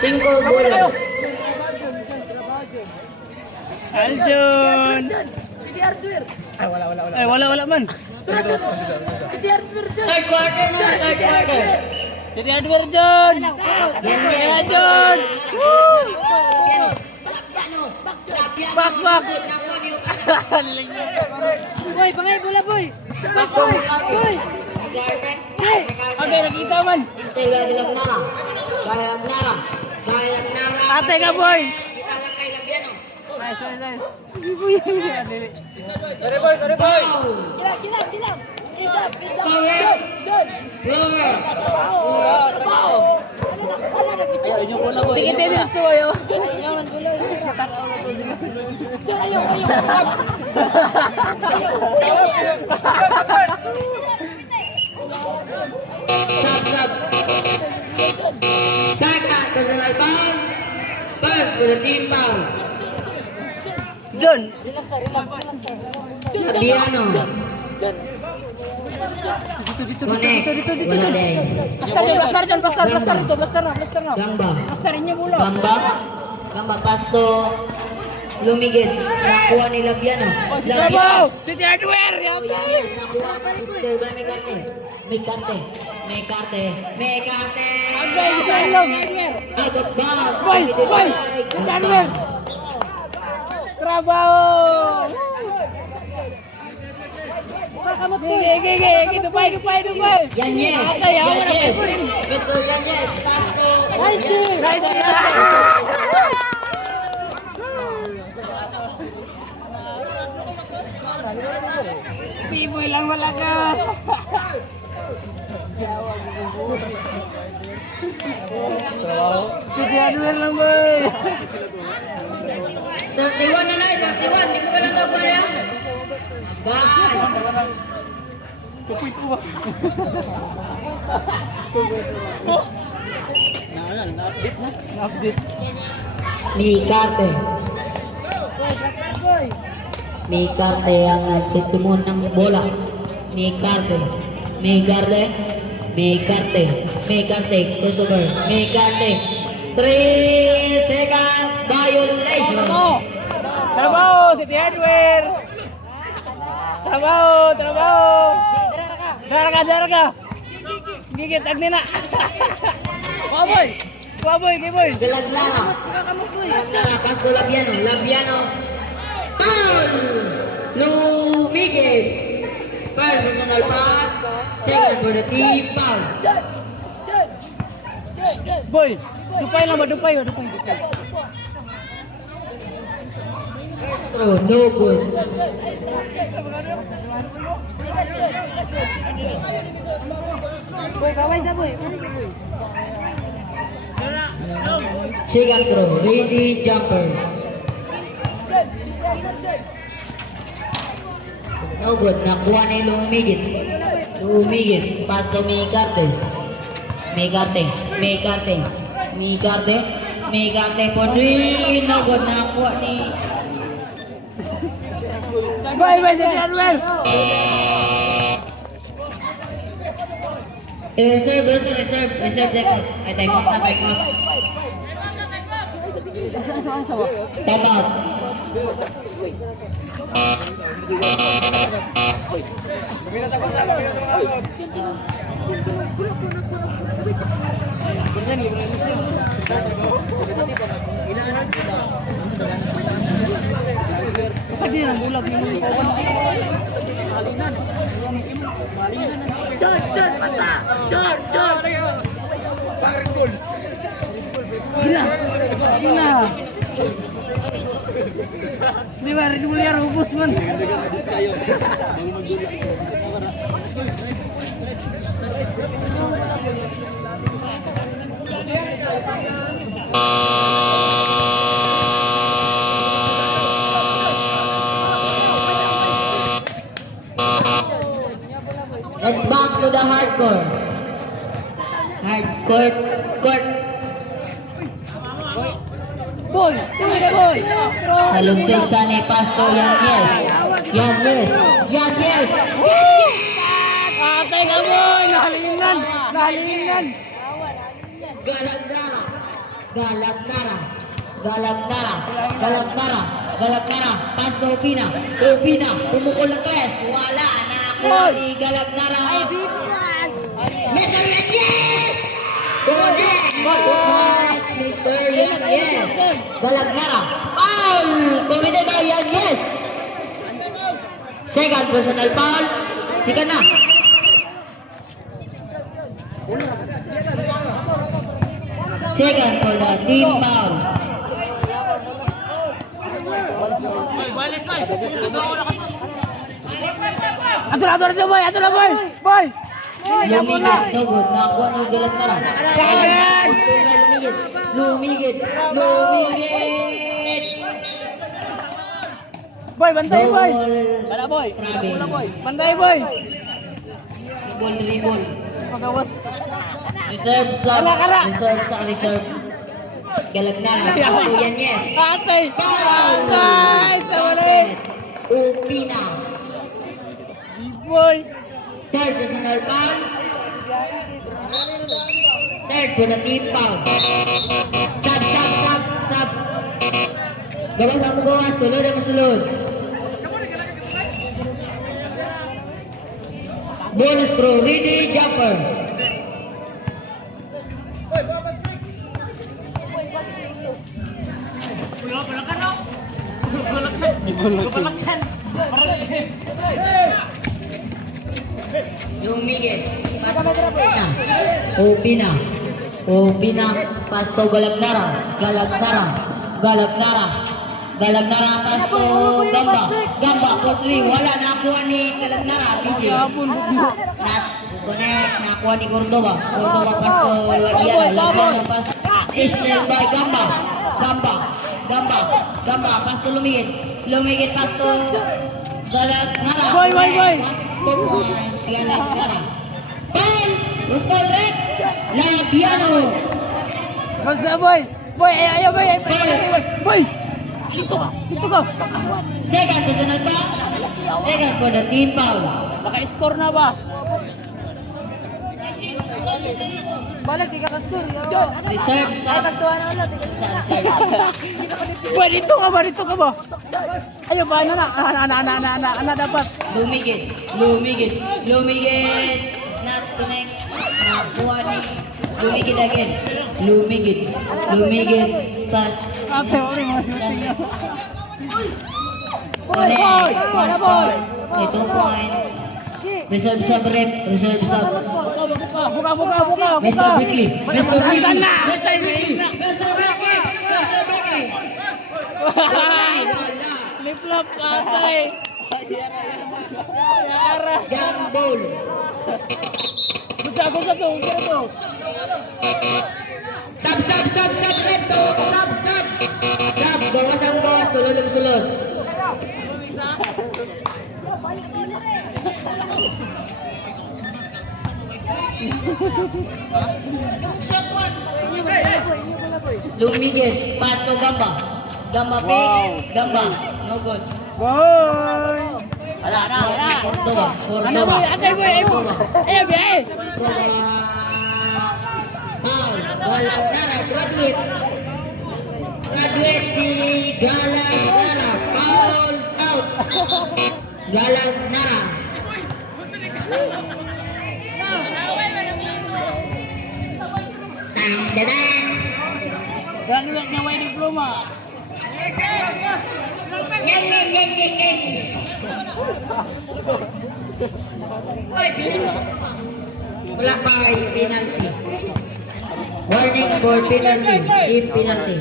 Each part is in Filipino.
5 bola. Aljun. Si Hardware. Ay, wala man. Si Hardware dyan. Third quarter na, third quarter. Jadi Hardware, Jun. Yan, Kaya, Jun. Box. Boy, bangay bola boy. Boy. Okay, nakita man. Still Lagnara. Gaya Lagnara. Ate ka, boy. Kita lang kay Labiano. Nice. Foul. Kilang. Isa. Foul. John. Lower. Tikit dito ayo. Sub. Second personal foul. First for the team foul. Jun. Labiano. Dito. Connect. Wala din. Blaster na. Gamba. Blasterin niyo mula. Gamba pasto. Lumigit. Nakuha ni Labiano. Trabaho! City Hardware! Oh, yan. Nakuha ni Still by Mecarte. Agay, isa lang! Out of bounds. Boy! City Hardware! Trabaho! Gigi! Dupay! Yan yes. Atay, ako na Yes. po rin. Mr. Yan yes. Pasto. Nice! Piboy lang malakas! City Hardware lang, boy! 31 na na. 31. Di mo ka lang daw pa rin. Agad. Update. Mecarte ang nagtitimon ng bola. Mecarte. Crossover. Mecarte. 3 seconds. Violation. Trabaho! City Hardware! Trabaho! Dara ka! Gigit, agni na! Kuha boy! Lagnara. Pasto Labiano. Foul. Lumigit. First personal foul. Second for the team foul. Boy! Dupay lang ba? Dupay. Throw. No good. Boy, kaway sa boy. Second throw. Ready jumper. No good. Nakuha ni Lumigit. Pass to Mecarte for 3. No good. Nakuha ni Boy, City Hardware! reserve deck. Ay, time out. Time out. Masa dia nang bulag ni mo. John, mata. John. Gila. Di ba rin mo liar ubos man. Let's back to the hardcore. Court. Boy. Sa lungsod sa ni Pasto, yan yes. Atay ka boy. Nahalingan. Galandara. Galagdara. Galagdara. Galagdara. Galagdara. Pass to Opina. Opina. Pumukol ng tres. Wala. Nakuha ni Galagdara. Mr. Yes! Correct! Good points, Mr. Yes! Galagdara. Foul! Committed by Yes! Second personal foul. Sikat na. Second for the team foul. Ato na boy, ato na boy. Boy. Lumigit, tugod, nakuha ni Galagdara. Lumigit, lumigit, lumigit. Boy, bantay boy. Bala boy. Bola boy. Bantay boy. Dribble, dribble. Pagawas. Reserve sa, Kala. reserve. Galagdara. Oh, yan yes. Atay. Atay. Sa wala. Upina. Boy. Third personal foul. Third for the team foul. Sub. Gawas ang gawas. Sulod ang sulod. Bonus throw. Ready, jumper. Lumigit. Opina. Pass to Galagdara. Galagdara pass to Gamba for 3. Wala. Nakuha ni Galagdara. PJ. Nakuha ni Cordova. Pass to Labiana. Pass. Isnel by Gamba. Pass to Lumigit. Pass to Galagdara. Boy. Galagdara. Pen. Rustol Red. Labiano. Basta boy. Boy, ayaw boy. Boy. Dito ka. Second personal foul. Second for the team foul. Naka-score na ba? Balik, di ka ka-score. Reserve sa Nagtuwa na ulit. reserve. Boy, dito ka ba? Ayaw ba? Ano dapat? Lumigit. Not connect. Nakuha ni Lumigit again. Lumigit. Pass. Ate, ori mga shooting niya. Connect. 1 point. 2 points. Reserve sub rep. Buka. Mr. Bickley. Andyan na! Flip-flop ka, atay. Yara. Gambol. Gusto to. Sub rep. Sub. Gawas ang gawas. Sulod. Lumigit. Pass to Gamba. Gamba pick. Gamba. No good. Boy. Wala. Cordova. Ano boy? Atay boy. Ayaw biya eh. Foul. Galagdara. Graduate si Galagdara. Foul out. Galagdara. Dadang. Graduate niya may diploma. Ngeng. Wala pa penalty. Warning for penalty. Team penalty.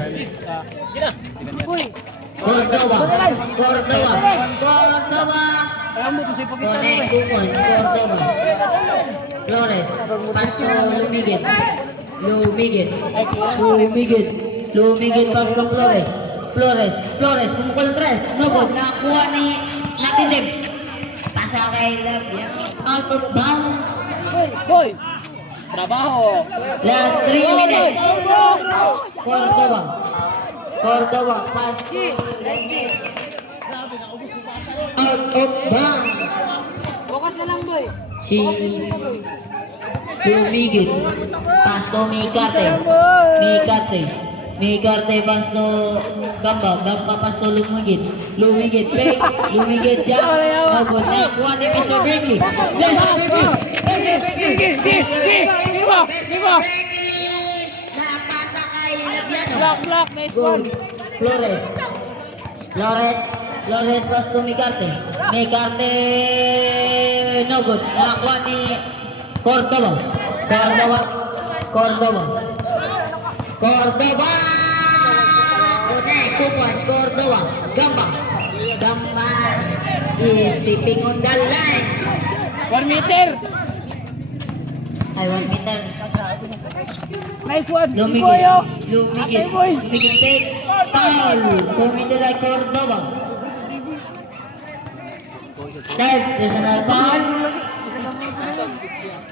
Uy, Cordova. Ayaw mo ito sa ipakita. Connect 2 points. Cordova. Flores. Pass to Lumigit. Pass to Flores. Pumukul ng tres. No good. Nakuha ni Natinib. Pasa kay Labian. Out of bounds. Boy. Trabaho. Last 3 minutes. Cordova. Pass to Lenges. Out of bounds. bukas na lang, boy. Si Lumigit. Pass to Mikate. May karte pass to Gamba. Gamba pass to Lumigit. Lumigit, fake. Lumigit, jump. No good. Nakuha ni Mr. Brinkley. Yes, Napasa kay Labiano. Block, nice Goal. one. Flores pass to Micarte. Micarte, no good. Nakakuha ni Cordova. Connect, 2 points, Cordova. Gamba is tipping on the line. 1 meter. I 1 meter. Nice one. Lumigit. Boyo. Lumigit. Atay, boy. Lumigit take. Foul. Committed by Cordova. Third personal foul.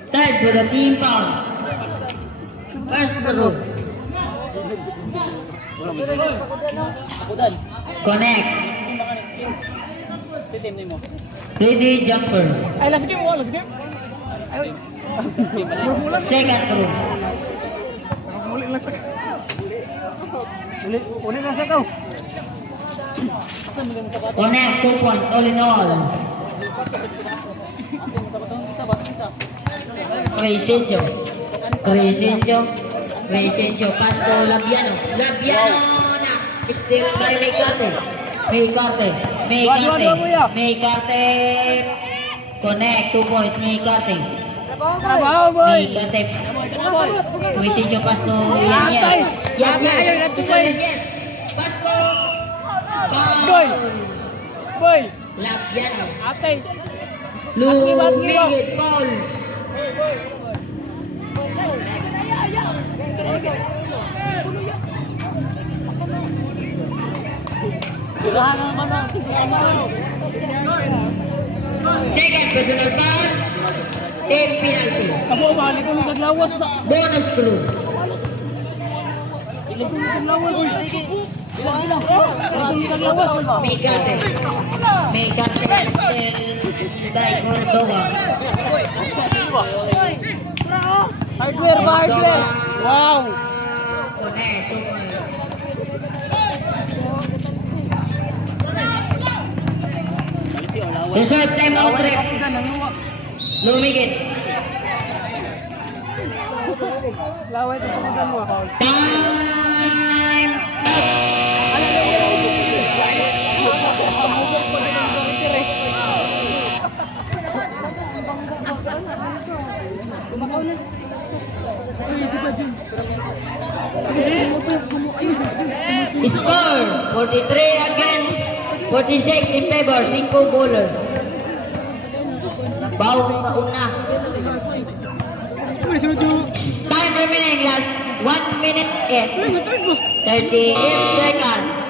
Third for the team foul. First throw. Connect. Ready jumper. Ay, last game. Last game. Ay, Second throw. ulit na siya to. Connect 2 points all in all. Crescencio pass to Labiano na still by Micarte. Connect 2 points Micarte. Trabaho, boy. Crescencio pass to Yanez. Pass to Boy. Boy. Labiano. Atay. Lumigit foul. Second personal foul. Team penalty. Ako, balik ko naglawas na. Bonus throw. Ilan ko naglawas. Naglawas. Micarte still by Cordova. Hardware. Wow. Connect 2 points. Reserve time out rep. Lumigit. Laway ito pagkakan mo. Time Score 43 against 46 in favor, 5 bowlers. Bawo na una. Time remaining last 1 minute and 38 seconds.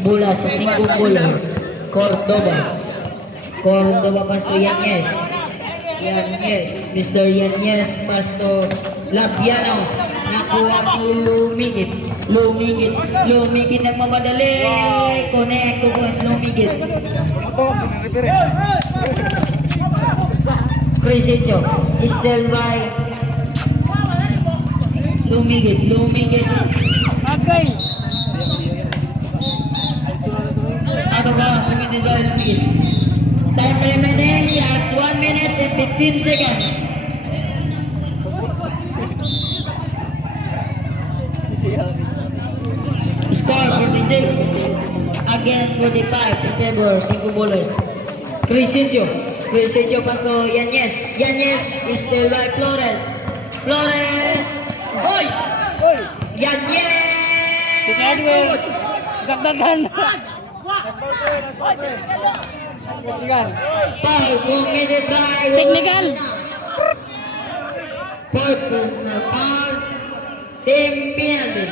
Bola sa 5 bowlers. Cordova pass to Yanez. Mr. Yanez pass to Labiano. Nakuha ni Lumigit nagmamadali. Connect to points Lumigit. Crescencio still by Lumigit. Agay. Ano ba? Lumigit by Lumigit. Time remaining last 1 minute and 15 seconds. Score 46 against 45 in favor 5 bowlers. Crescencio pass to Yanez is still by Flores. Hoy! Yanez! Si Edwin. Dagdagan. Foul committed by Technical. Fourth personal foul. Team penalty.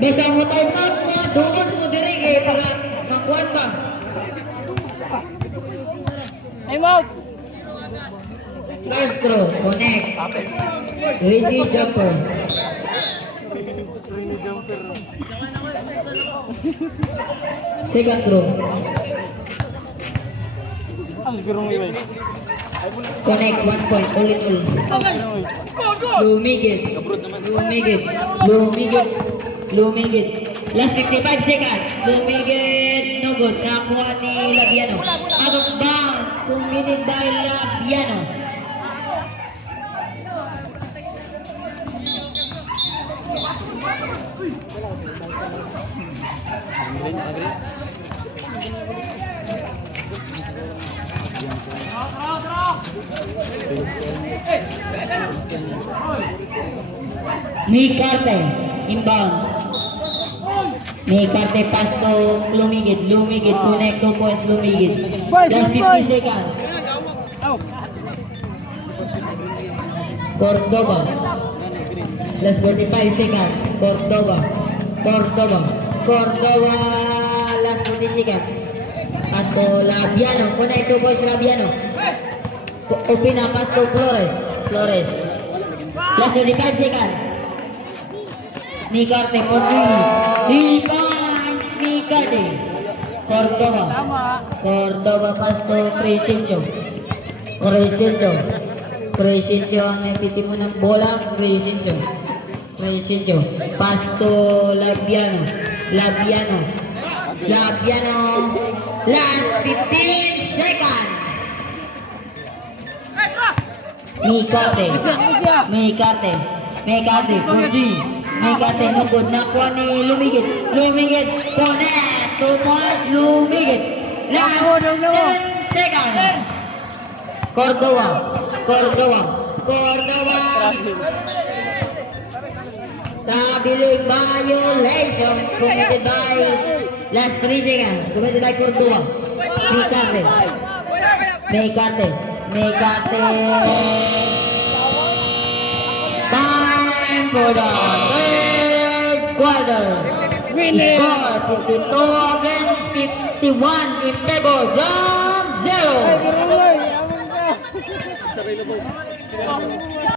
Besa mo tayo mo, doon mo diri kay para makuha pa. Time out. Castro, connect. Ready jumper. Second row. Ang siguro mo yun. Connect 1 point, all in all. Lumigit. Lumigit. Lumigit. Lumigit. Last 55 seconds. Lumigit. No good. Nakuha ni Labiano. Out of bounds. Committed by Labiano. Mikarte, inbound. Mikarte pass to Lumigit. Lumigit, connect 2 points, Lumigit. Boys, Last 50 boys. seconds. Out. Cordoba. Last 45 seconds. Cordoba. Cordoba. Cordoba. Last 40 seconds. Pass to Labiano. Connect 2 points, Labiano. Open na pass to Flores. Flores. Last 35 seconds. Mikarte, continue. Mikarte. Cordoba. Tama. Cordoba pass to Crescencio. Crescencio. Crescencio ang nagtitimo ng bola. Crescencio. Crescencio. Pass to Labiano. Labiano. Labiano. Last 15 seconds. Mikarte. Mikarte. Mikarte. Continue. Mikarte, no good. Nakuha ni Lumigit. Lumigit. Connect. 2 points. Lumigit. Last 10 seconds. Cordoba. Cordoba. Cordoba. Tabiling violation committed by last 3 seconds. Committed by Cordoba. Mikarte. Mikarte. Mikarte. Time for the third quarter. Winner. Score 52 against 51 in favor of 0. Ay,